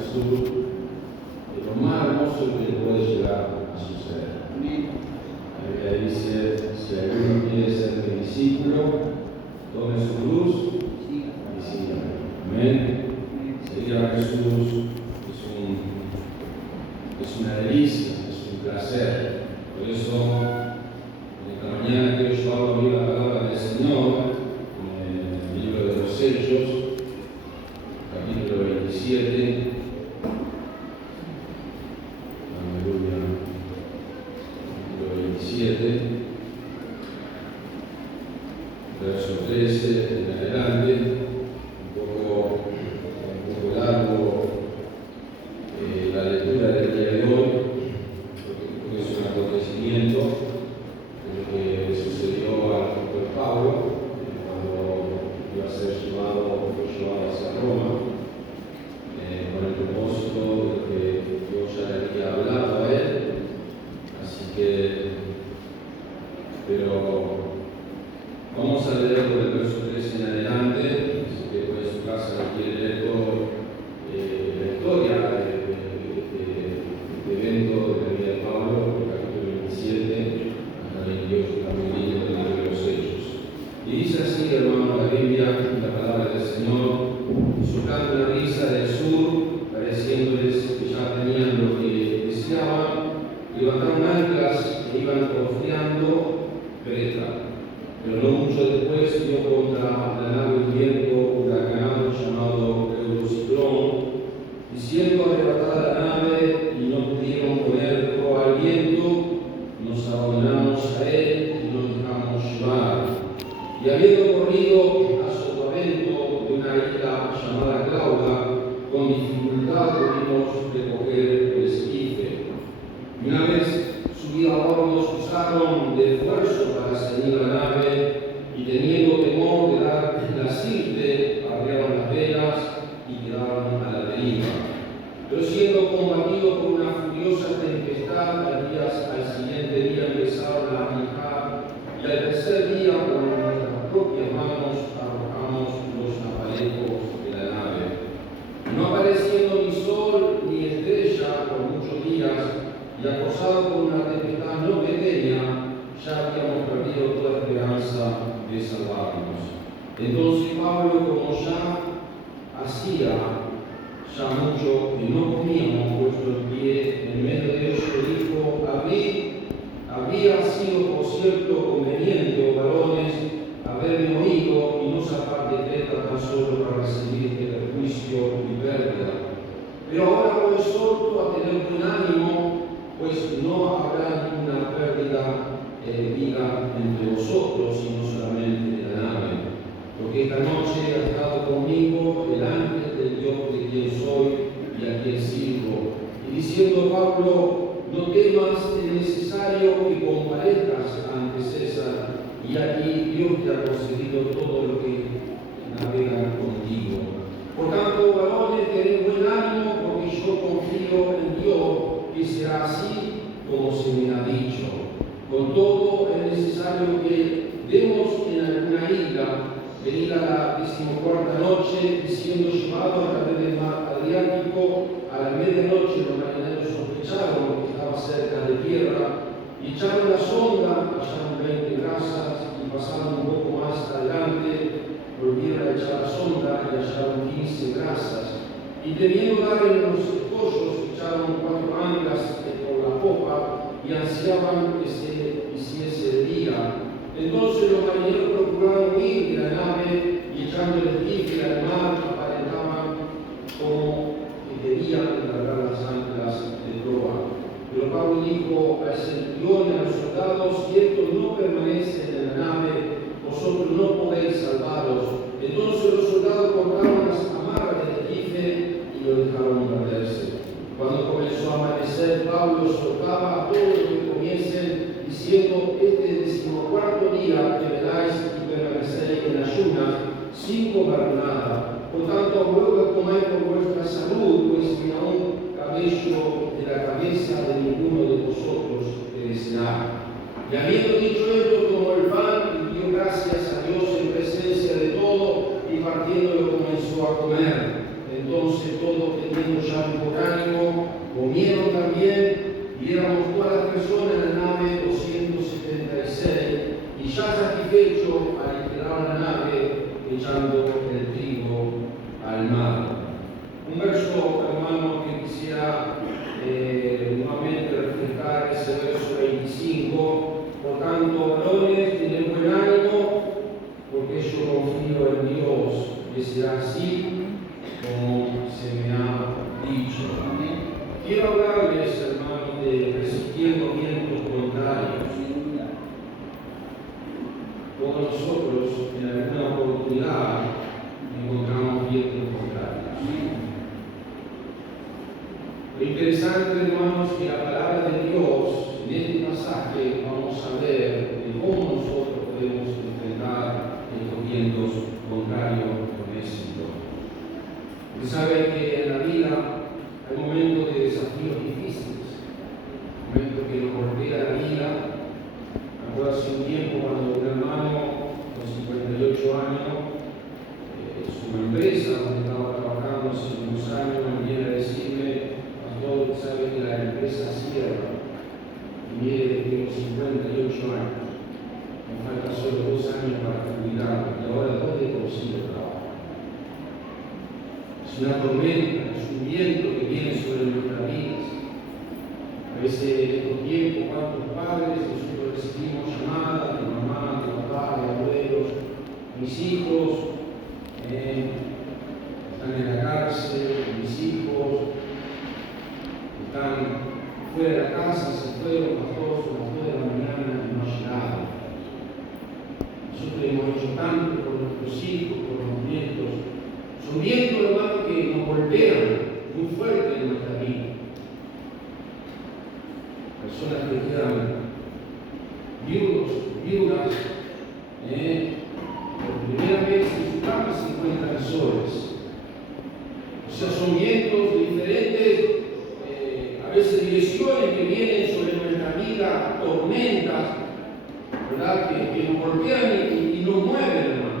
Jesús, de lo más hermoso que puede llegar a suceder. La Biblia dice, si alguno quiere ser mi discípulo, tome su cruz y sígame. Amén. Seguir a Jesús es una delicia, es un placer. Por eso, en esta mañana quiero llevar a la palabra del Señor en el libro de los Hechos, capítulo 27. Aleluya. Capítulo 27, verso 13 en adelante. Un poco largo la lectura del día de hoy, porque es un acontecimiento de lo que sucedió al apóstol Pablo cuando iba a ser fue llevado hacia Roma, con el propósito de que Dios ya le había hablado a él. Así que, pero vamos a leer por el verso 13 en adelante, así que por en su casa quiere leer todo la historia de evento de la vida de Pablo, el capítulo 27 hasta el 28, está muy lindo del libro de los Hechos. Y dice así, hermano, la Biblia, la palabra del Señor, soltando una risa del sur, pareciéndoles que ya tenían lo que deseaban, levantaron anclas e iban porfiando Creta. Pero no mucho después dio contra la nave un viento huracanado llamado Eurociclón, diciendo arrebatada la nave, y no pudieron poner proa al viento, nos abandonamos a él y nos dejamos llevar. Y habiendo corrido a sotavento de una isla llamada Clauda, con dificultad pudimos recoger el esquife. Y una vez subido a bordo nos usaron de esfuerzo para ceñir la nave, y teniendo temor de dar la sirte, abrieron las velas y quedaron a la deriva. Pero siendo combatidos por una furiosa tempestad, al siguiente día empezaron a anijar, y al tercer día con nuestras propias manos arrojamos los aparejos de la nave. No apareciendo ni sol ni estrella por muchos días, y acosado por una tempestad no pequeña, ya habíamos perdido toda esperanza de salvarnos. Entonces Pablo, como ya hacía mucho que no comíamos, puesto el pie en medio de ellos, dijo: habría sido por cierto conveniente, oh varones, haberme oído y no zafar de Creta tan solo para recibir este perjuicio y pérdida. Pero ahora os exhorto a tener buen ánimo, pues no habrá ninguna pérdida de vida entre vosotros, sino solamente de la nave. Porque esta noche ha estado conmigo el ángel del Dios de quien soy y a quien sirvo. Y diciendo Pablo: no temas, es necesario que comparezcas ante César, y aquí Dios te ha concedido todo lo que navega contigo. Por tanto, varones, tened buen ánimo, porque yo confío en Dios que será así como se me ha dicho. Con todo, es necesario que demos en alguna isla, venir a la 14ª noche, siendo llevados a través del mar Adriático. A la medianoche los marineros sospecharon que estaba cerca de tierra, y echaron la sonda, hallaron 20 brazas, y pasando un poco más adelante, volvieron a echar la sonda y hallaron 15 brazas. Y temiendo dar en los escollos, echaron 4 anclas por la popa, y ansiaban que se hiciese el día. Entonces los marineros procuraron huir de la nave, y echando el esquife al mar, aparentaban como que querían largar las anclas de proa. Pero Pablo dijo al centurión y a los soldados: si estos no permanecen en la nave, vosotros no podéis salvaros. Entonces los soldados cortaron las amarras del esquife y lo dejaron perderse. Cuando comenzó a amanecer, Pablo exhortaba a todos los que comiesen, diciendo: este 14º día que veláis y permaneceréis en ayunas, sin comer nada. Por tanto, ruego que comáis por vuestra salud, pues ni aun cabello de la cabeza de ninguno de vosotros perecerá. Y habiendo dicho esto, tomó el pan y dio gracias a Dios en presencia de todo, y partiéndolo comenzó a comer. Entonces Entonces todos teniendo ya mejor ánimo, comieron también, y éramos todas las personas en la nave 276, y ya satisfecho aligerar la nave, echando el trigo al mar. Un verso, hermano, que quisiera nuevamente reflejar, ese verso 25, por tanto, varones, tienen buen ánimo, porque yo confío en Dios, que será así como se me ha dicho. Quiero hablarles, hermanos, de resistiendo vientos contrarios. Todos nosotros, en alguna oportunidad, encontramos vientos contrarios. Lo interesante, hermanos, que la palabra de Dios, en este pasaje, vamos a ver de cómo nosotros podemos enfrentar estos vientos contrarios con éxito. Usted sabe que en la vida hay momentos de desafíos difíciles, momentos que nos golpea la vida. Me acuerdo hace un tiempo cuando un hermano con 58 años, su empresa donde estaba trabajando hace unos años, me viene a decirme: pastor, sabe que la empresa cierra, y mire, tengo 58 años, me faltan solo 2 años para jubilarme, y ahora ¿dónde consigo trabajo? Es una tormenta, es un viento que viene sobre nuestras vidas. A veces en estos tiempos, cuántos padres nosotros recibimos llamadas de mamá, de papá, de abuelos: mis hijos están en la cárcel, mis hijos están fuera de la casa, se fueron, pastor, son las 2 de la mañana y no ha llegado. Nosotros hemos hecho tanto por nuestros hijos, por los nietos. Son vientos, hermano, que nos golpean muy fuerte en nuestra vida. Personas que quedan viudos, viudas, por primera vez en su cama se encuentran solos. O sea, son vientos diferentes, a veces direcciones que vienen sobre nuestra vida, tormentas, ¿verdad? Que nos golpean y nos mueven, hermano.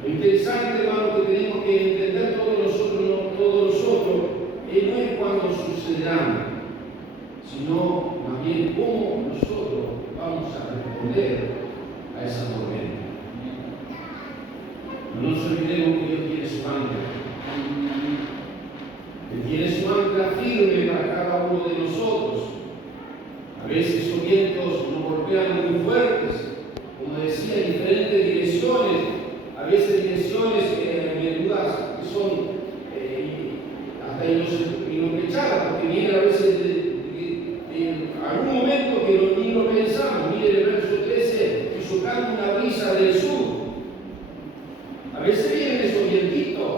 Lo interesante, hermano, que tenemos que entender todos nosotros, no es cuando sucederán, sino más bien cómo nosotros vamos a responder a esa tormenta. No nos olvidemos que Dios tiene su ancla. Él tiene su ancla firme para cada uno de nosotros. A veces esos vientos nos golpean muy fuertes, como decía, en diferentes direcciones. A veces direcciones dudas que son hasta insospechadas, porque vienen a veces de algún momento que ni lo pensamos. Mire el verso 13, que socando una brisa del sur. A veces vienen esos vientitos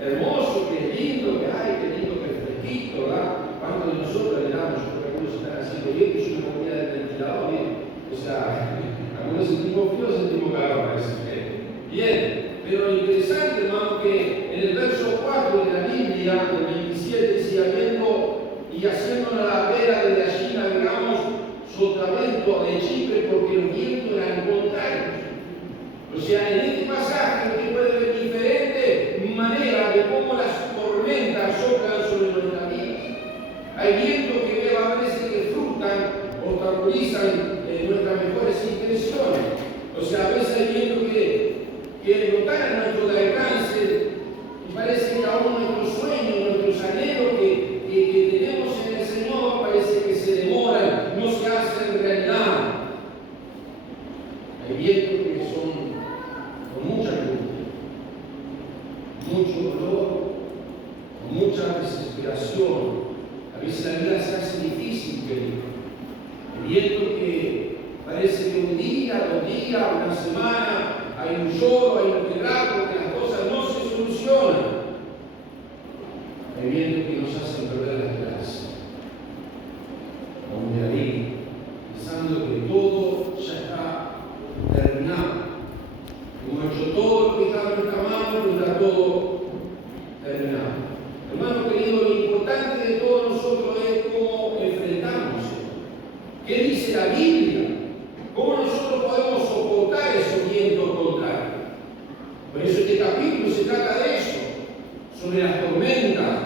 hermosos, que lindo, que hay, que lindo, que fresquito, ¿verdad? ¿Cuántos de nosotros le damos? Yo creo que algunos están haciendo bien, que yo me comía del ventilador, ¿bien? O sea, algunos sentimos frío, sentimos calor, parece. Bien, pero lo interesante, hermano, que en el verso 4 de la Biblia, del 27, dice: y haciéndonos a la vera desde allí navegamos sotavento de Chipre, porque los vientos eran contrarios. O sea, en este pasaje usted puede ver diferentes maneras de cómo las tormentas soplan sobre nuestras vidas. Hay vientos que a veces que frustran, obstaculizan nuestras mejores intenciones. O sea, a veces hay vientos que no están a nuestro alcance, y parece que aún nuestros sueños, nuestros anhelos que tenemos en el Señor, parece que se demoran, no se hacen realidad. Hay vientos que son con mucha angustia, mucho dolor, con mucha desesperación. A veces la vida se hace difícil, querido. Hay vientos que parece que un día, 2 días, una semana, hay un lloro, hay un quebranto, que las cosas no se solucionan. Hay vientos que nos hacen perder la esperanza. Aún de ahí, pensando que todo ya está terminado. Hemos hecho todo lo que está en nuestra mano, pero está todo terminado. Hermano querido, lo importante de todos nosotros es cómo enfrentamos esto. ¿Qué dice la Biblia? ¿Cómo nosotros podemos soportar esos vientos contrarios? Por eso este capítulo se trata de eso. sobre las tormentas,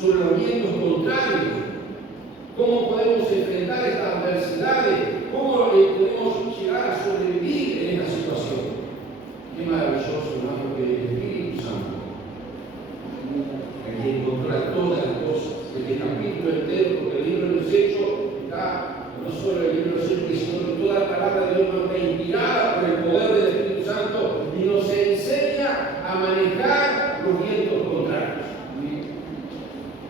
sobre los vientos contrarios. ¿Cómo podemos enfrentar estas adversidades? ¿Cómo podemos llegar a sobrevivir en esta situación? Qué maravilloso, hermano, que el Espíritu Santo, el que controla todas las cosas, este capítulo entero, porque el libro de los Hechos está, no solo el libro de los Hechos, sino que toda la palabra de Dios está inspirada por el poder del Espíritu Santo y nos enseña a manejar los vientos contrarios.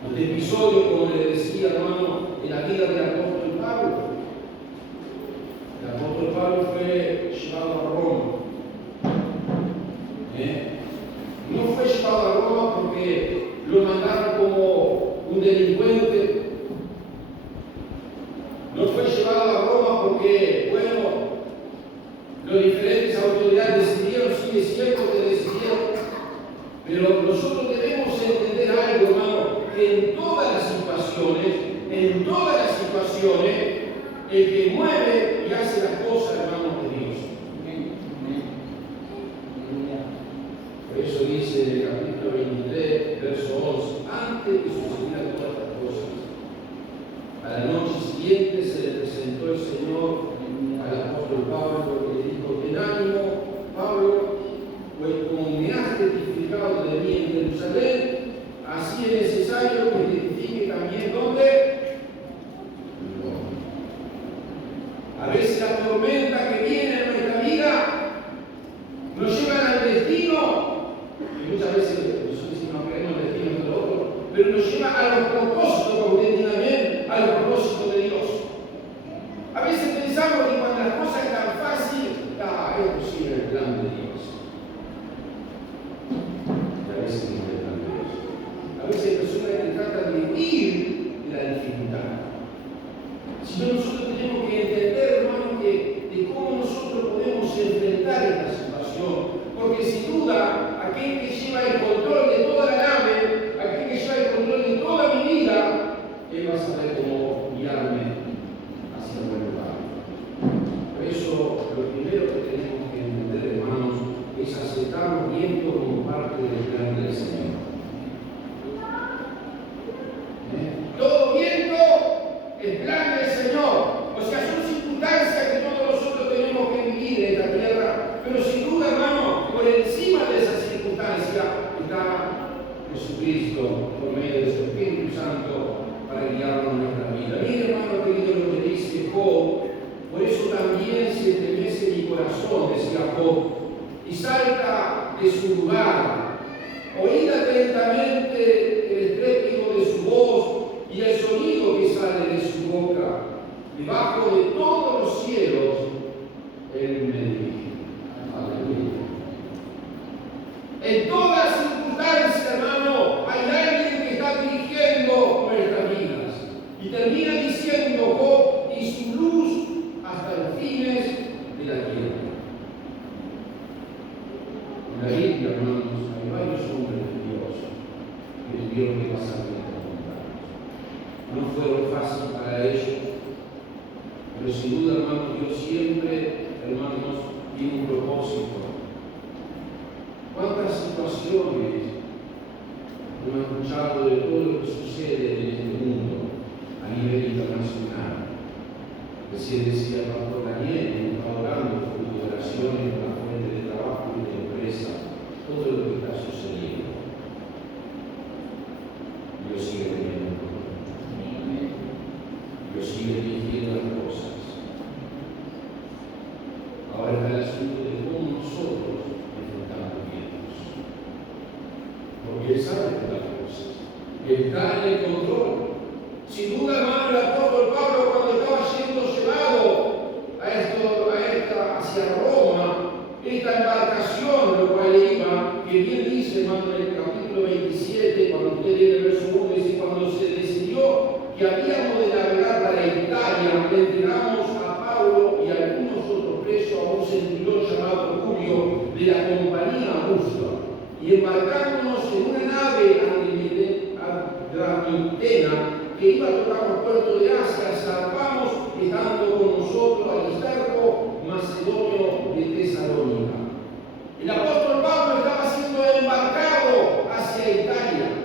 Este episodio, como le decía, hermano, en la vida del apóstol Pablo. El apóstol Pablo fue llevado a Roma. No fue llevado a Roma porque lo mandaron como un delincuente. No fue llevado a Roma porque, bueno, las diferentes autoridades decidieron, sí es cierto que decidieron, pero nosotros debemos entender algo, hermano, que en todas las situaciones, el que mueve y hace las cosas, hermano, es Dios. Por eso dice en el capítulo 23, verso 11, antes que sucedieran todas estas cosas, a la noche siguiente se le presentó el Señor al apóstol Pablo y le dijo: ten ánimo, Pablo, pues como me has testificado de mí en Jerusalén, así es necesario que testifique también ¿dónde? A veces la tormenta que viene en nuestra vida nos lleva al destino, y muchas veces nosotros no creemos en el destino de lo otro, pero nos lleva a los propósitos, como usted tiene bien, a los propósitos de Dios. A veces pensamos que cuando las cosas están fáciles, es posible el plan de Dios. Y a veces no es el plan de Dios. A veces hay personas que tratan de huir de la dificultad. Sino nosotros tenemos que entender, hermano, de cómo nosotros podemos enfrentar esta situación. Porque sin duda, aquel que lleva el control de toda la nave, aquel que lleva el control de toda mi vida, él va a saber cómo guiarme hacia el buen lugar. Por eso, lo primero que tenemos que entender, hermanos, es aceptar los vientos como parte del plan del Señor. Todo viento es plan del Señor. O sea, son circunstancias que todos nosotros tenemos que vivir en esta tierra. Pero sin duda, hermano, por encima de esa circunstancia está Jesucristo, por medio de su Espíritu Santo, para guiarnos en nuestra vida. Mire, hermano querido, lo que dice Job. Por eso también se estremece mi corazón, decía Job, y salta de su lugar. Oíd atentamente el estrépito de su voz y el sonido que sale de su boca. Debajo de todos los cielos, Él me dirige. Aleluya. En todas circunstancias, hermano, hay alguien que está dirigiendo nuestras vidas. Y termina diciendo Job, y su luz hasta los fines de la tierra. En la Biblia, hermanos, hay varios hombres de Dios que tuvieron que pasar por esta montaña. No fueron fáciles para ellos, pero sin duda, hermanos, Dios siempre, hermanos, tiene un propósito. ¿Cuántas situaciones hemos escuchado de todo lo que sucede en este mundo a nivel internacional? Recién decía el pastor Daniel, está orando por tu oración en la fuente de trabajo y de empresa, todo lo que está sucediendo. Dios sigue teniendo control. Dios sigue dirigiendo las cosas. Ahora está el asunto de cómo nosotros enfrentamos los vientos. Porque Él sabe de las cosas. Él está en el control. Sin duda, hermano, el apóstol Pablo, cuando estaba siendo llevado hacia Roma, esta embarcación, lo cual iba, que bien dice, hermano, en el capítulo 27, cuando usted lee el verso 1, dice: cuando se decidió que habíamos de navegar para Italia, le entregamos a Pablo y a algunos otros presos a un centurión llamado Julio de la compañía Augusta, y embarcándonos en una nave Tramitena que iba a tocar los puertos de Asia, zarpamos, estando con nosotros Aristarco, macedonio de Tesalónica. El apóstol Pablo estaba siendo embarcado hacia Italia.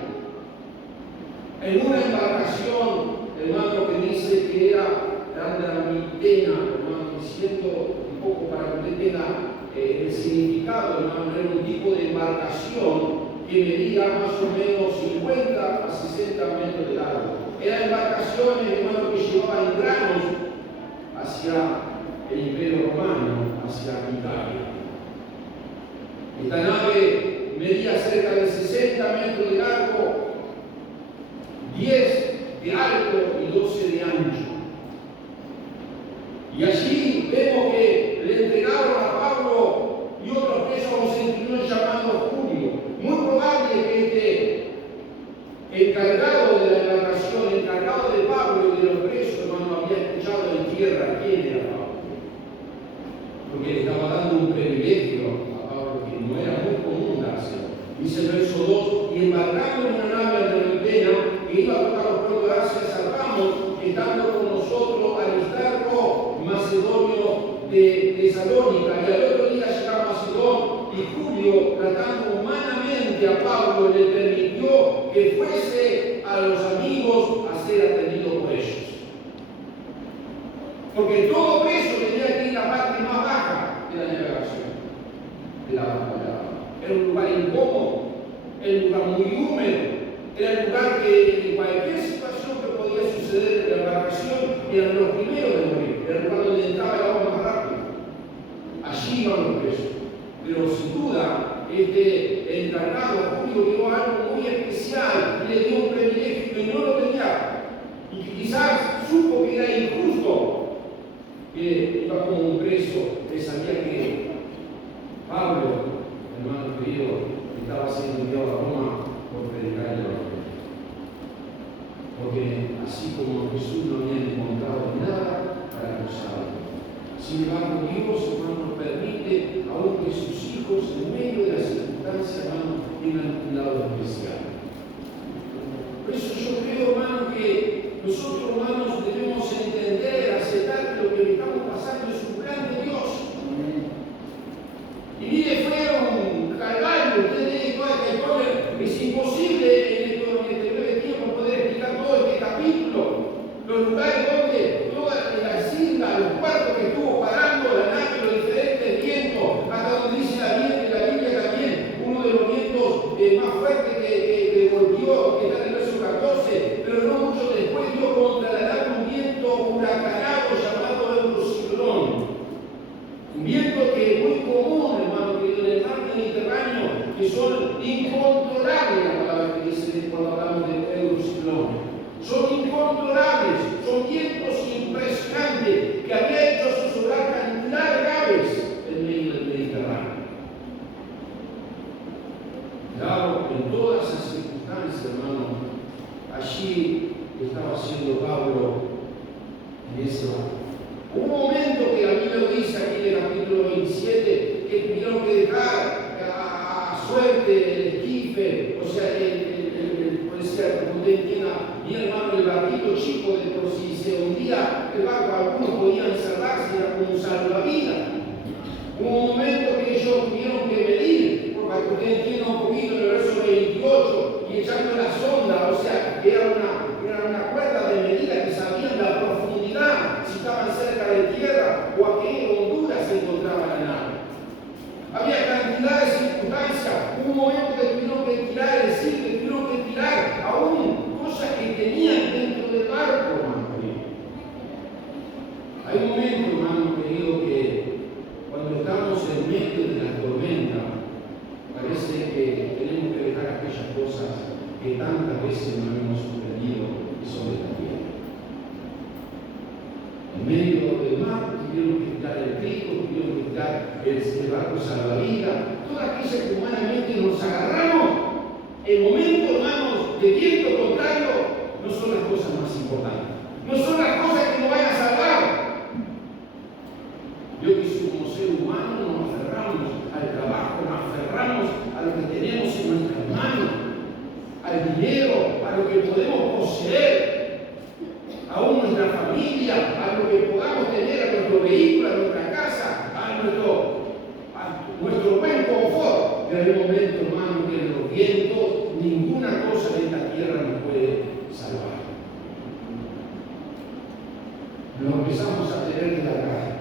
Pena, hermano, diciendo un poco para que usted tenga el significado, hermano, era un tipo de embarcación que medía más o menos 50 a 60 metros de largo. Eran embarcaciones, hermano, que llevaban granos hacia el Imperio Romano, hacia Italia. Esta nave medía cerca de 60 metros de largo, 10 de alto y 12 de ancho. Y allí vemos que le entregaron a Pablo y otros presos a un centurión llamado Julio. Muy probable que este encargado de la embarcación, encargado de Pablo y de los presos, hermano, había escuchado en tierra quién era Pablo. Porque le estaba dando un privilegio a Pablo que no era muy común dárselo. Dice el verso 2, y embarcando en una nave andalutena que iba a tocar los pueblos de Asia, salvamos, estando con nosotros Aristarco, macedonio de Tesalónica, y al otro día llegaba a Macedón, y Julio, tratando humanamente a Pablo, le permitió que fuese a los amigos a ser atendido por ellos. Porque todo preso tenía que ir a la parte más baja de la navegación. Era un lugar incómodo, era un lugar muy húmedo, era un lugar que en cualquier situación que podía suceder en la embarcación eran los primeros de morir. Era el lugar donde entraba el agua más rápido. Allí iban los presos. Pero sin duda, este encargado Julio vio algo muy especial y le dio un privilegio que no lo tenía. Y que quizás supo que era injusto que iba como un preso, que sabía que Pablo, hermano querido, estaba siendo enviado a Roma por predicar el evangelio. Porque así como Jesús no había encontrado nada para acusarlo. Sin embargo, Dios, hermano, permite aún que sus hijos, en medio de las circunstancias, hermano, tengan un lado especial. Por eso yo creo, hermano, que nosotros, hermanos, debemos entender, aceptar que lo que le estamos pasando es un plan de Dios. Y mire, fue un calvario, ustedes es imposible en este breve tiempo poder explicar todo este capítulo, los lugares donde toda la isla, los cuartos que estuvo parando la nave, los diferentes vientos, hasta donde dice la Biblia también, uno de los vientos más fuertes que volvió, que está en el verso 14, pero no mucho después dio contra la nave un viento huracanado llamado Eurociclón. Un viento que es muy común, hermano, que en el mar Mediterráneo, que son incontrolables, la palabra que dice cuando hablamos de Eurociclón. Son incontrolables, son vientos impresionantes que había hecho zozobrar cantidad de naves en medio del Mediterráneo. Claro, en todas esas circunstancias, hermano, allí estaba siendo Pablo en ese barco. Hubo un momento que la Biblia lo dice aquí en el capítulo 27, que tuvieron que dejar a suerte el esquife, o sea, puede ser, como usted entienda, mi hermano, el barquito chico, de por si se hundía el barco, algunos podían salvarse, era como un salvavidas. Hubo un momento que ellos tuvieron que medir, para que usted entienda un poquito en el verso 28, y echando la sonda, o sea, era una cuerda de medida que sabían la profundidad, si estaban cerca de tierra o a qué hondura se encontraba la nave. Había cantidad de circunstancias. Hubo un momento que tuvieron que tirar el zinc, que tuvieron que tirar aún cosas que tenían dentro del barco, hermano querido. Hay un momento, hermano querido, que cuando estamos en medio de la tormenta, parece que tenemos que dejar aquellas cosas que tantas veces nos hemos suspendido y son de la tierra. En medio del mar tuvieron que quitar el pico, tuvieron que quitar el barco salvavidas, todas aquellas que humanamente nos agarramos en momentos, hermanos, de viento contrario, no son las cosas más importantes, no son las cosas que nos van a salvar. Yo que soy como ser humano, nos aferramos al trabajo, nos aferramos a lo que tenemos en nuestras manos, al dinero, a lo que podemos poseer, aún nuestra familia, a lo que podamos tener, a nuestro vehículo, a nuestra casa, a nuestro buen confort. Pero hay un momento, hermano, que en los vientos ninguna cosa de esta tierra nos puede salvar. Nos empezamos a tener tener que largar,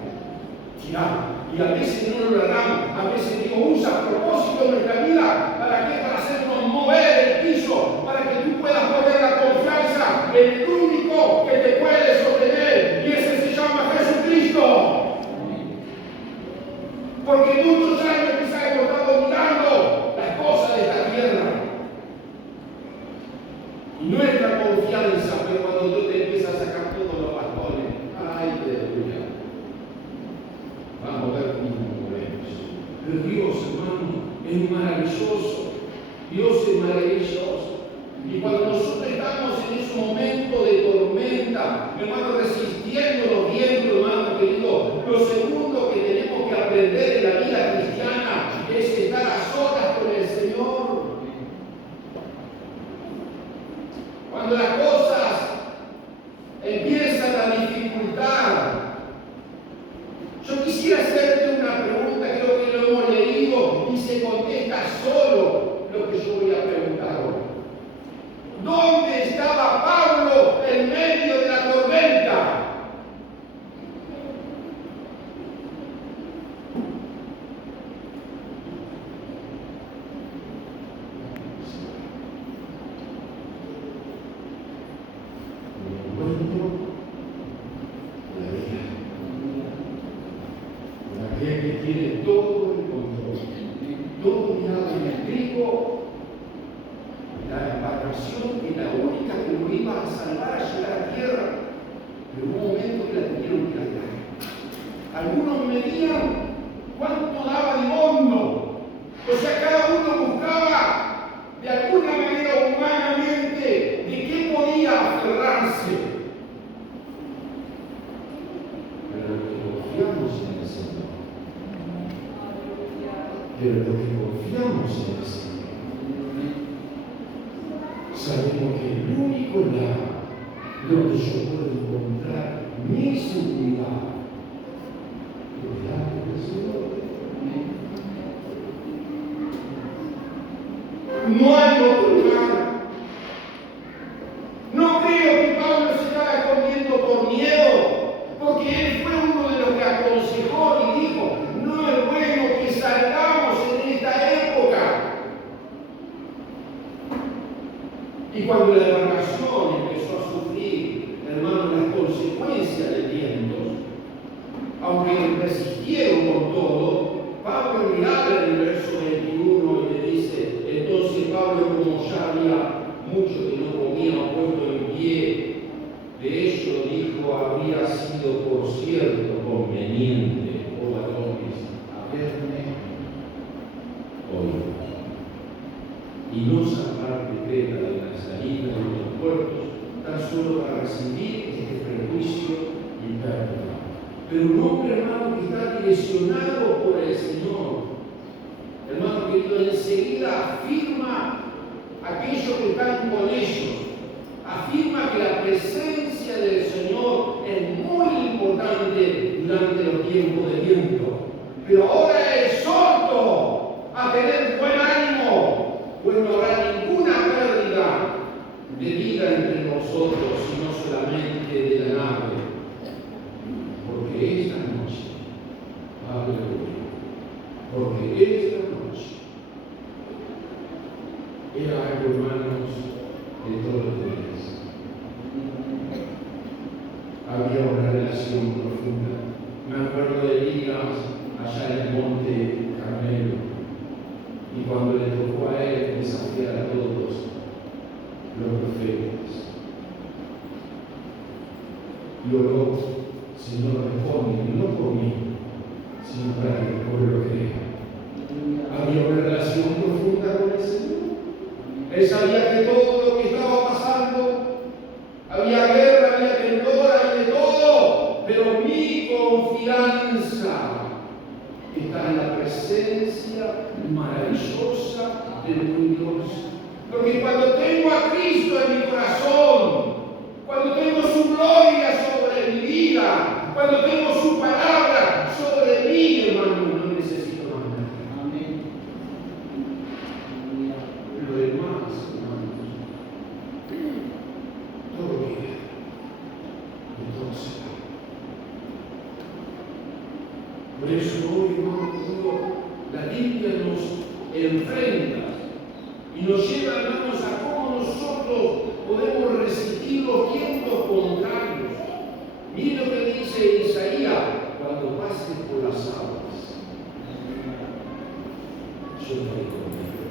tirar. Y a veces no lo largamos, a veces Dios usa a propósito nuestra vida. ¿Para qué? Para hacernos mover el piso, para que tú puedas poner la confianza en el único que te puede sostener, y ese se llama Jesucristo. Porque muchos años quizás hemos estado mirando las cosas de esta tierra. Y nuestra confianza, pero cuando Dios te empieza a sacar todos los bastones, ¡ay, aleluya! Vamos a ver cómo movemos. Pero Dios, hermano, es maravilloso. Dios es maravilloso. Y cuando nosotros estamos en ese momento de tormenta, hermano, resistiendo los vientos, hermano querido, lo segundo que tenemos que aprender en la vida cristiana es estar a solas con el Señor. Cuando las cosas empiezan a dificultar, yo quisiera hacerte una pregunta, creo que lo hemos leído y se contesta solo lo que yo voy a preguntar ahora. ¿Dónde estaba Pablo en medio de la tormenta? Aquel que tiene todo el control, todo mirado en el trigo, la embarcación que la única que lo iba a salvar a llegar a tierra, pero hubo un momento que la tuvieron que largar. Algunos medían cuánto daba de hondo, o sea, cada uno buscaba de alguna manera humanamente de qué podía aferrarse. Pero lo que confiamos en el Señor, sabemos que el único lado donde yo puedo encontrar mi seguridad es delante del Señor. No hay otro lugar. No creo que Pablo se estaba escondiendo por miedo, porque él fue uno de los que aconsejó y dijo: no es bueno que salgamos en esta época. Y cuando la embarcación empezó a sufrir, hermano, las consecuencias del viento, aunque resistieron con todo, Pablo le habla en el verso 21 y le dice: entonces Pablo, como ya había mucho que no comía o puesto en pie, de ello dijo: habría sido por cierto conveniente, oh varones, haberme oído y no sacar de Creta de la salida de los puertos, tan solo para recibir este prejuicio y pérdida. Pero un hombre, hermano, que está direccionado por el Señor, hermano querido, enseguida afirma aquellos que están con ellos, afirma que la presencia del Señor es muy importante durante los tiempos de viento. Pero ahora exhorto a tener buen ánimo, pues no habrá ninguna pérdida de vida entre nosotros, sino solamente de la nave. Porque esta noche, aleluya, porque esta noche era algo, hermanos, de todos los días. Había una relación profunda. Me acuerdo de Elías allá en el monte Carmelo, y cuando le tocó a él desafiar a todos los profetas, y oró: Señor, responde, no por mí, sino para que el pueblo crea. Había una relación profunda con el Señor. Él sabía que todo lo que estaba pasando, había guerra, había temblor, había de todo, pero mi confianza está en la presencia maravillosa del buen Dios. Porque cuando tengo a Cristo en mi corazón, cuando tengo su gloria sobre mi vida, cuando tengo su palabra sobre mí, hermano, no necesito más nada. Amén. Lo demás, hermanos, todo queda. Entonces, enfrenta y nos lleva, hermanos, a cómo nosotros podemos resistir los vientos contrarios. Mira lo que dice Isaías: cuando pases por las aguas, yo estaré contigo.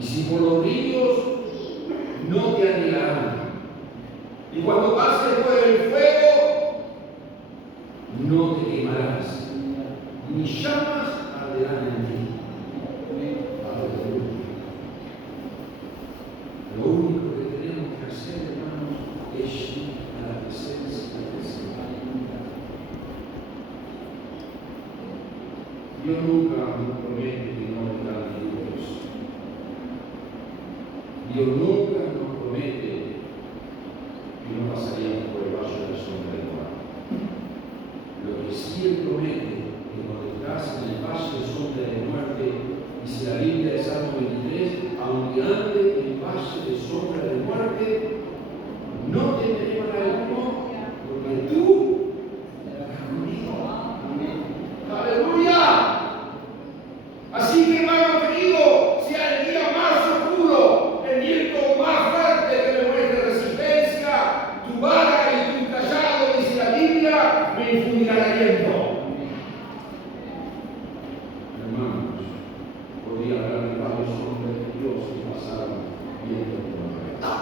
Y si por los ríos, no te anegarán. Y cuando pases por el fuego, no te quemarás, ni llamas arderán en ti. Aleluya. Lo único que tenemos que hacer, hermanos, es ir a la presencia del Señor. Dios nunca nos promete que no vendrá Dios. Dios nunca nos promete que no pasaríamos por el valle de la sombra de muerte. Lo que sí Él promete, que cuando estás en el valle de sombra de muerte, dice la Biblia de Salmo 23, aunque ande en el valle de sombra de muerte, no temeré mal alguno, porque tú estás conmigo. ¡Aleluya! Así que, hermano querido, sea el día más oscuro, el viento más fuerte que me muestre resistencia, tu vara y tu callado, dice la Biblia, me infundirán aliento. Hermanos, podría hablar de varios hombres de Dios que pasaron viendo por la.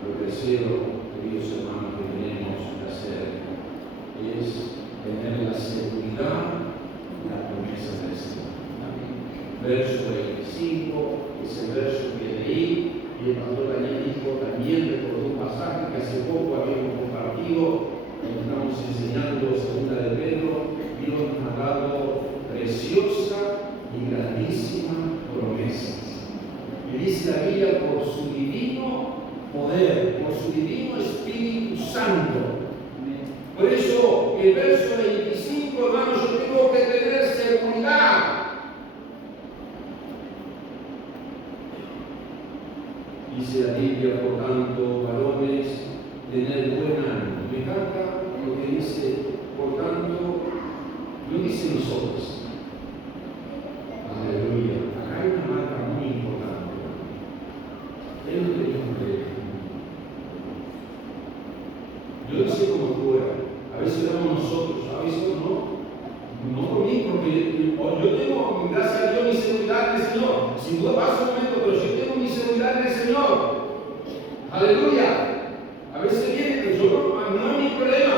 Lo tercero, queridos hermanos, que tenemos que hacer es tener la seguridad y la promesa del Señor. Verso 25, es el verso que leí, y el pastor Daniel dijo, también recordó un pasaje que hace poco habíamos compartido, cuando estamos enseñando segunda de Pedro. Dios nos ha dado preciosa y grandísima promesas. Y dice la Biblia, por su divino poder, por su divino Espíritu Santo. Por eso, el verso 25, hermanos, yo tengo que tener seguridad. Dice la Biblia, por tanto, varones, tener buen ánimo. Me encanta lo que dice, por tanto, no dice nosotros. Aleluya. Acá hay una marca muy importante. Él no tenía un rey. Yo no sé cómo tú eras. A veces éramos nosotros, a veces no. No por mí, porque yo tengo, gracias a Dios, mi seguridad en el Señor. Sin duda pasa un momento, pero yo tengo mi seguridad en el Señor. Aleluya. A veces viene, pero yo no es mi problema.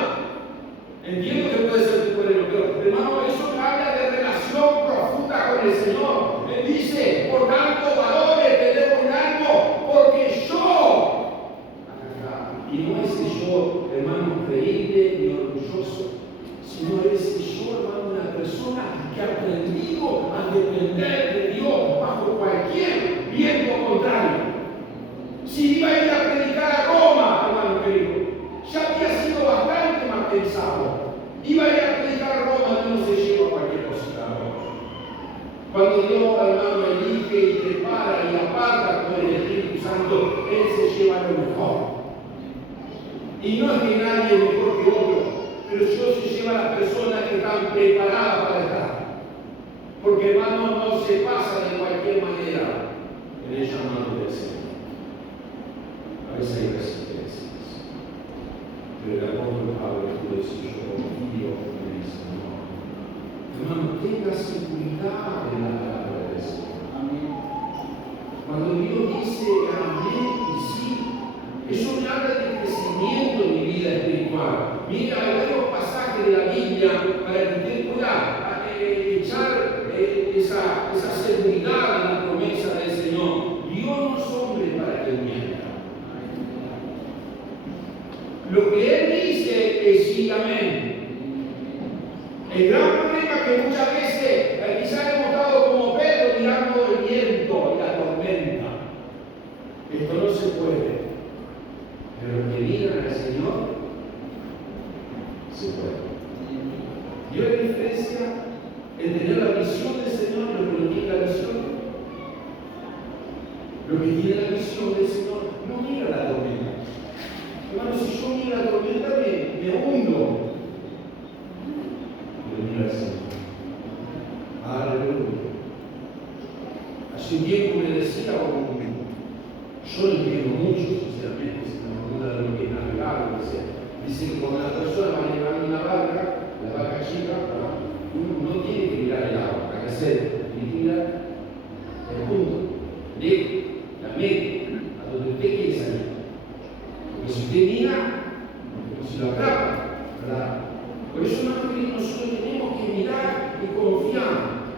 Entiendo que puede ser tu problema, pero hermano, eso habla de relación profunda con el Señor. Él dice, por tanto, valores, tened buen ánimo, porque yo. Y no es que yo, hermano, creíble y orgulloso, sino es que yo, hermano, una persona que ha aprendido a depender de Dios bajo cualquier viento contrario. Si iba a ir a predicar a Roma, hermano querido, ya había sido bastante más pensado. Iba a ir a predicar a Roma, Dios no se lleva cualquier cosita. Cuando Dios, hermano, elige y prepara y aparta con el Espíritu Santo, Él se lleva lo mejor. Y no es que nadie es mejor que otro, pero Dios se lleva a las personas que están preparadas para estar. Porque, hermano, no se pasa de cualquier manera en el llamado del Señor. A veces hay resistencias, pero el apóstol Pablo pudo decir: yo confío en el Señor. Hermano, tenga seguridad en la palabra del Señor. Cuando Dios dice amén y sí, eso me habla de crecimiento en mi vida espiritual. Mira, hay varios pasajes de la Biblia para que usted pueda echar esa seguridad en la promesa del Señor. Dios no es hombre para que mienta. Lo que Él dice es sí, amén. El gran problema es que muchas veces quizás hemos estado como Pedro mirando el viento y la tormenta. Esto no se puede. Pero los que miran al Señor, se puede. ¿Vio la diferencia en tener la visión del Señor y los que no tienen la visión? Los que tienen la visión del Señor no miran la tormenta. Hermano, si yo miro la tormenta, me hundo. Pero mira al Señor. Hace un tiempo me decía, yo lo entiendo mucho, sinceramente, si me pregunta de lo que es navegar, dice que cuando la persona va llevando una barca, la barca chica, uno no tiene que mirar el agua, hay que hacer, tiene que mirar el punto, lejos, la media, a donde usted quiere salir. Porque si usted mira, se lo atrapa, ¿verdad? Por eso, hermano querido, nosotros tenemos que mirar y confiar.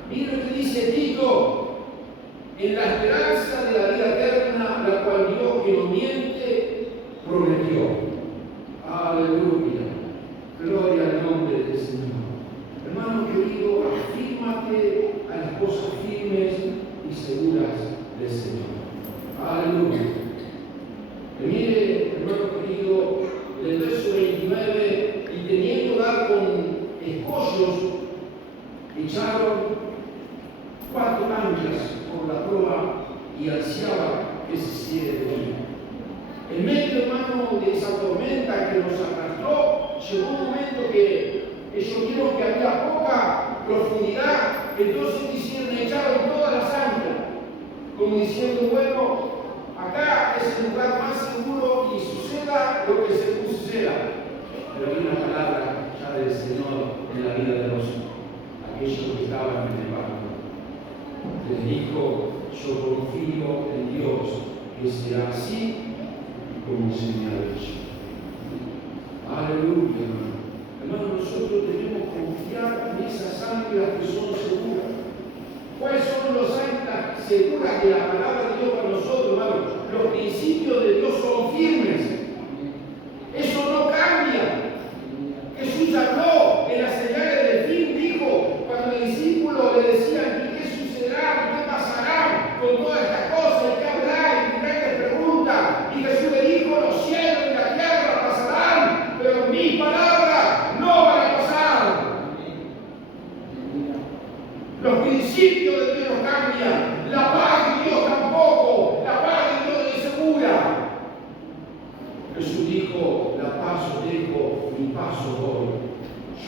Mira lo que dice Tito, en la esperanza de la vida eterna, la cual Dios, que no miente, prometió. Aleluya. Gloria al nombre del Señor. Hermano querido, afírmate a las cosas firmes y seguras del Señor. Aleluya. Y mire, hermano querido, del verso 29, y teniendo dar con escollos, echaron 4 anclas por la proa y ansiaba que se hiciera de día. En medio, hermano, de esa tormenta que nos arrastró, llegó un momento que ellos vieron que había poca profundidad, entonces echaron todas las anclas, como diciendo, bueno, acá es el lugar más seguro y suceda lo que suceda. Pero hay una palabra ya del Señor en la vida de aquellos que estaban en el barco. Les dijo, yo confío en Dios, que será así como se me ha dicho. Aleluya, hermano. Hermano, nosotros debemos confiar en esas anclas que son seguras. ¿Cuáles son las anclas seguras de la palabra de Dios para nosotros, hermano? Los principios de Dios son firmes. Eso no cambia. Jesús habló en las señales del fin, dijo, cuando los discípulos le decían, ¿qué sucederá? ¿Qué pasará con todas estas cosas? ¿Qué hablará? ¿Y qué pregunta? Y Jesús le dijo, los cielos y la tierra pasarán, pero mis palabras no van a pasar. Los principios de Dios no cambian, la paz de Dios tampoco, la paz de Dios es segura. Jesús dijo, la paz os dejo, mi paz os doy.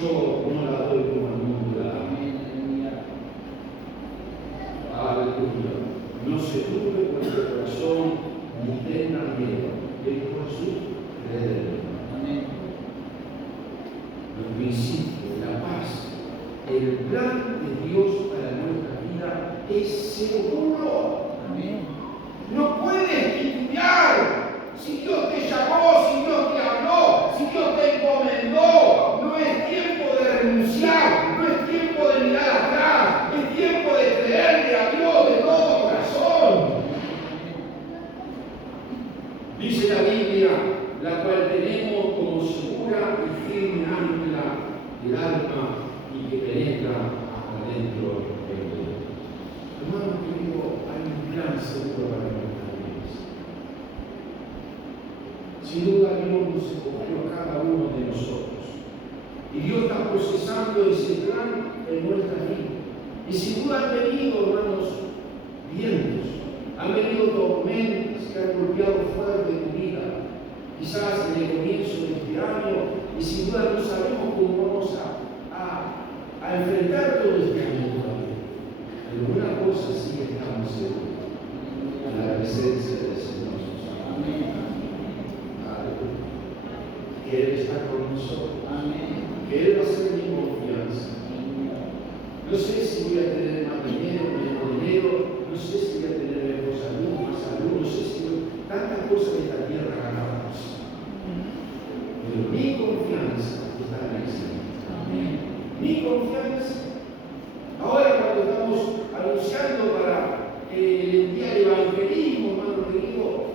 Yo no la doy como el mundo la da. Aleluya. No se turbe vuestro corazón, ni tenga miedo. Dijo Jesús, creed. Los principios, la paz, el plan de Dios para nuestra vida es seguro. No puedes titubear. Si Dios te llamó, si Dios te habló, si Dios te encomendó, no es tiempo de renunciar, no es tiempo de mirar atrás, es tiempo de creerle a Dios de todo corazón. Dice la Biblia, la cual tenemos como segura y firme ancla del alma y que penetra hasta dentro del mundo. Hermano querido, hay un plan seguro para nuestras vidas. Sin duda Dios nos escogió a cada uno de nosotros. Y Dios está procesando ese plan en nuestra vida. Y sin duda han venido, hermanos, vientos, han venido tormentas que han golpeado fuerte tu vida. Quizás en el comienzo de este año, y sin duda no sabemos cómo vamos a enfrentar todo este año todavía. Pero una cosa sí estamos seguros, en la presencia del Señor Jesús. Amén. Que Él está con nosotros. Amén. Que Él va a ser mi confianza. No sé si voy a tener más dinero, menos dinero, no sé si voy a tener mejor salud, más salud, no sé si tantas cosas de esta tierra ganamos. Pero mi confianza está en el Señor. Amén. Mi confianza. Ahora cuando estamos anunciando para el día del evangelismo, hermano querido,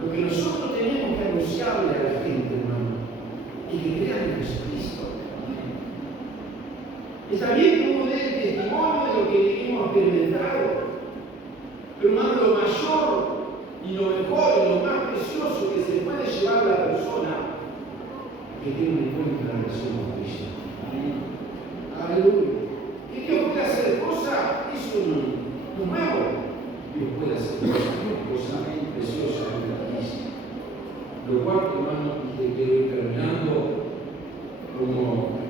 lo que nosotros tenemos que anunciarle a la gente, hermano, es que crean en Jesucristo. Está bien que uno dé el testimonio de lo que hemos experimentado, pero hermano, lo mayor y lo mejor y lo más precioso que se puede llevar a la persona es que tenga en cuenta la relación con Cristo. Aleluya. Que Dios puede hacer cosas, eso no es nuevo. Dios puede hacer cosas preciosas y grandísimas. Lo cuarto, hermano, que quiero ir terminando, como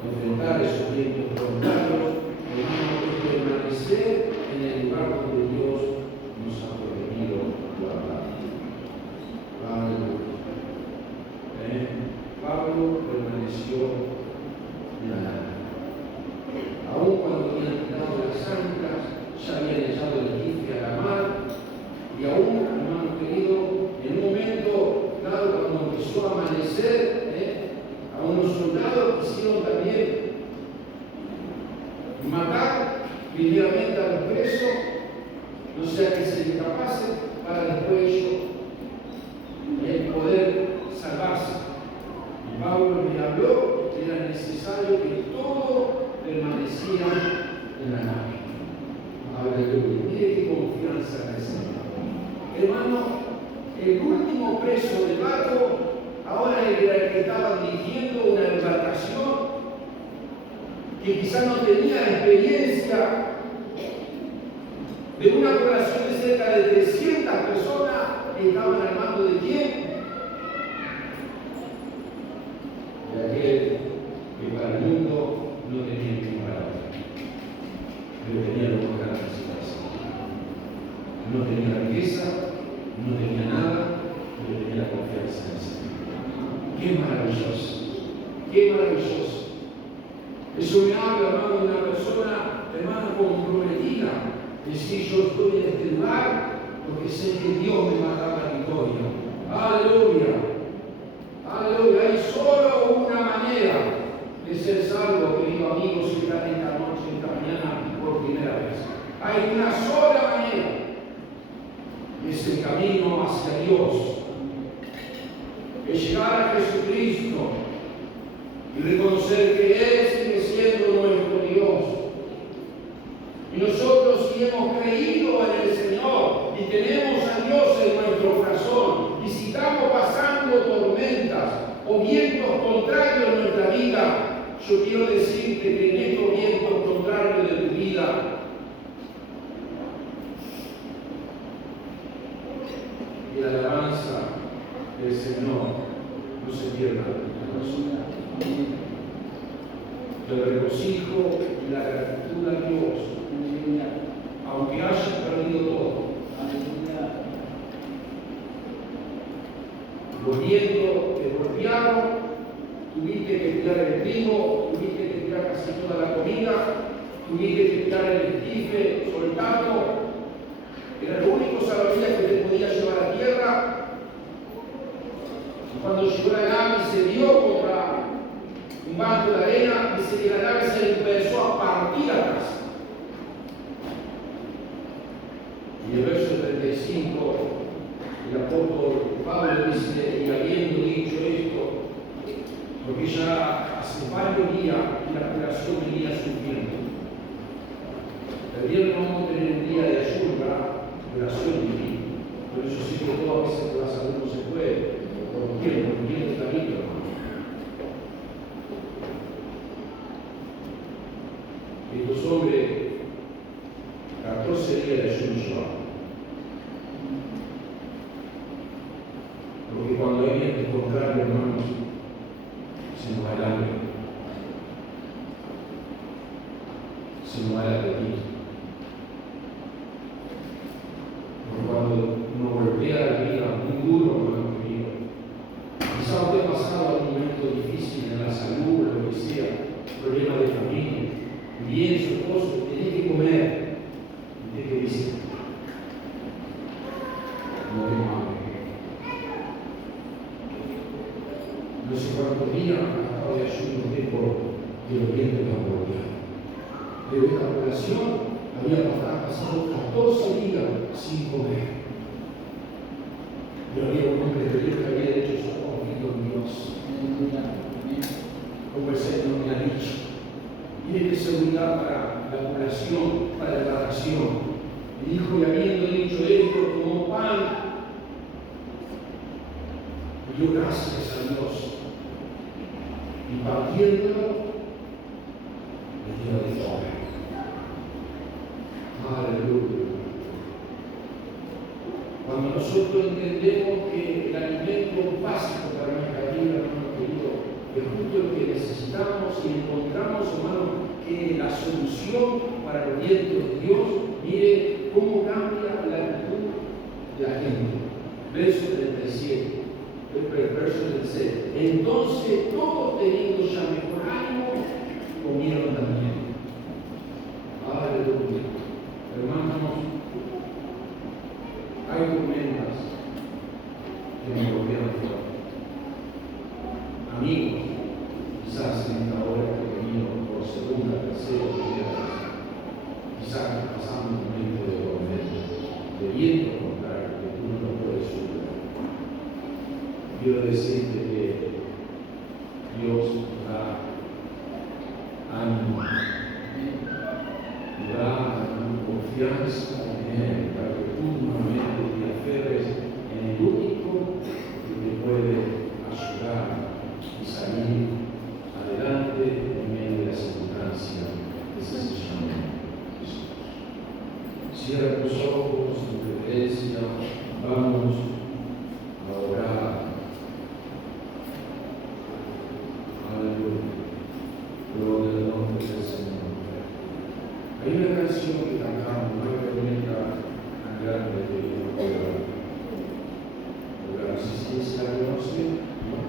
enfrentar esos vientos contrarios, hermano, es permanecer permanecer en el lugar donde Dios nos ha prometido guardar. Pablo permaneció en la nada. Aún cuando habían quitado las anclas, ya habían echado el jife a la mar, y aún, hermano querido, en un momento, claro, cuando empezó a amanecer, a unos soldados quisieron también matar primeramente a los presos, no sea que se escapasen, para después ellos poder salvarse. Y Pablo me habló que era necesario que todo permaneciera en la nave. Aleluya. Mire qué confianza en el Señor. Hermano, el último preso del barco ahora era el que estaba dirigiendo una embarcación que quizás no tenía experiencia de una población de cerca de 300 personas que estaban al mando de quién? De aquel que para el mundo no tenía ningún valor, pero tenía lo más grande en su corazón. No tenía riqueza, no tenía nada, pero tenía la confianza en el Señor. ¡Qué maravilloso! ¡Qué maravilloso! Eso me habla, hermano, de una persona, hermano, comprometida. Decir, yo estoy en este lugar porque sé que Dios me va a dar la victoria. ¡Aleluya! ¡Aleluya! Hay solo una manera de ser salvo, queridos amigos, que están esta noche, esta mañana, por primera vez. Hay una sola manera. Y es el camino hacia Dios. Es llegar a Jesucristo y reconocer que Él sigue siendo nuestro Dios. Y nosotros, si hemos creído en el Señor y tenemos a Dios en nuestro corazón, y si estamos pasando tormentas o vientos contrarios en nuestra vida, yo quiero decirte que en estos vientos contrarios de tu vida, y la alabanza del Señor no se pierda de tu corazón. El regocijo y la gratitud a Dios, aunque hayas perdido todo. Los vientos te golpearon, tuviste que tirar el trigo, tuviste que tirar casi toda la comida, tuviste que tirar el esquife, soltarlo. Era lo único salvavidas que te podía llevar a tierra. Y cuando llegó la nave y se dio contra un banco de arena, dice que la nave se empezó a partir atrás. Y el verso 35, el apóstol Pablo dice, y habiendo dicho esto, porque ya hace varios días que la población venía sufriendo. El viernes vamos a tener un día de ayuda, oración divina. Por eso sí que todas veces por la salud no se puede, por los tiempos, está bien, hermano. Estos hombres, 14 días de ayuno. Porque cuando hay vientos contrarios, hermanos, se nos va el hambre, se nos va el apetito. Porque cuando nos golpea la vida muy duro, hermano querido, quizá usted ha pasado algún momento difícil en la salud, o lo que sea, problemas de familia, y viene su esposo, tiene que comer, y usted que dice, no tengo hambre. No sé cuántos días acabo de ayuno que los vientos han golpeado. Pero esta población había pasado 14 días sin comer. Y había un hombre de Dios que había hecho su conflicto con Dios. Como el Señor me ha dicho. Tiene seguridad para la población, para la nación. Y dijo, y habiendo dicho esto, tomó pan y dio gracias a Dios. Y partiéndolo, le dio de comer. Aleluya. Cuando nosotros entendemos que el alimento básico para nuestra vida, hermano querido, es justo el que necesitamos y encontramos, hermano, que la solución para los vientos de Dios, mire cómo cambia la actitud de la gente. Verso 37, verso 36. Entonces todos teniendo ya mejor ánimo, comieron también. Aleluya. Hermanos, hay tormentas que nos golpean fuerte. Amigos, quizás en esta hora que venimos por segunda, tercera, primera vez, quizás pasando un momento de tormenta, de viento contrario que tú no lo puedes superar. Quiero decirte que Dios da ánimo, da confianza en Él para que tú nuevamente te aferres en el único que te puede ayudar y salir adelante en medio de la circunstancia que se llama Jesús. Cierra tus ojos en reverencia, vamos a orar. Aleluya. Gloria al nombre del Señor. Hay una canción que cantamos, una tormenta tan grande que no puedo lograr. Si la conocen,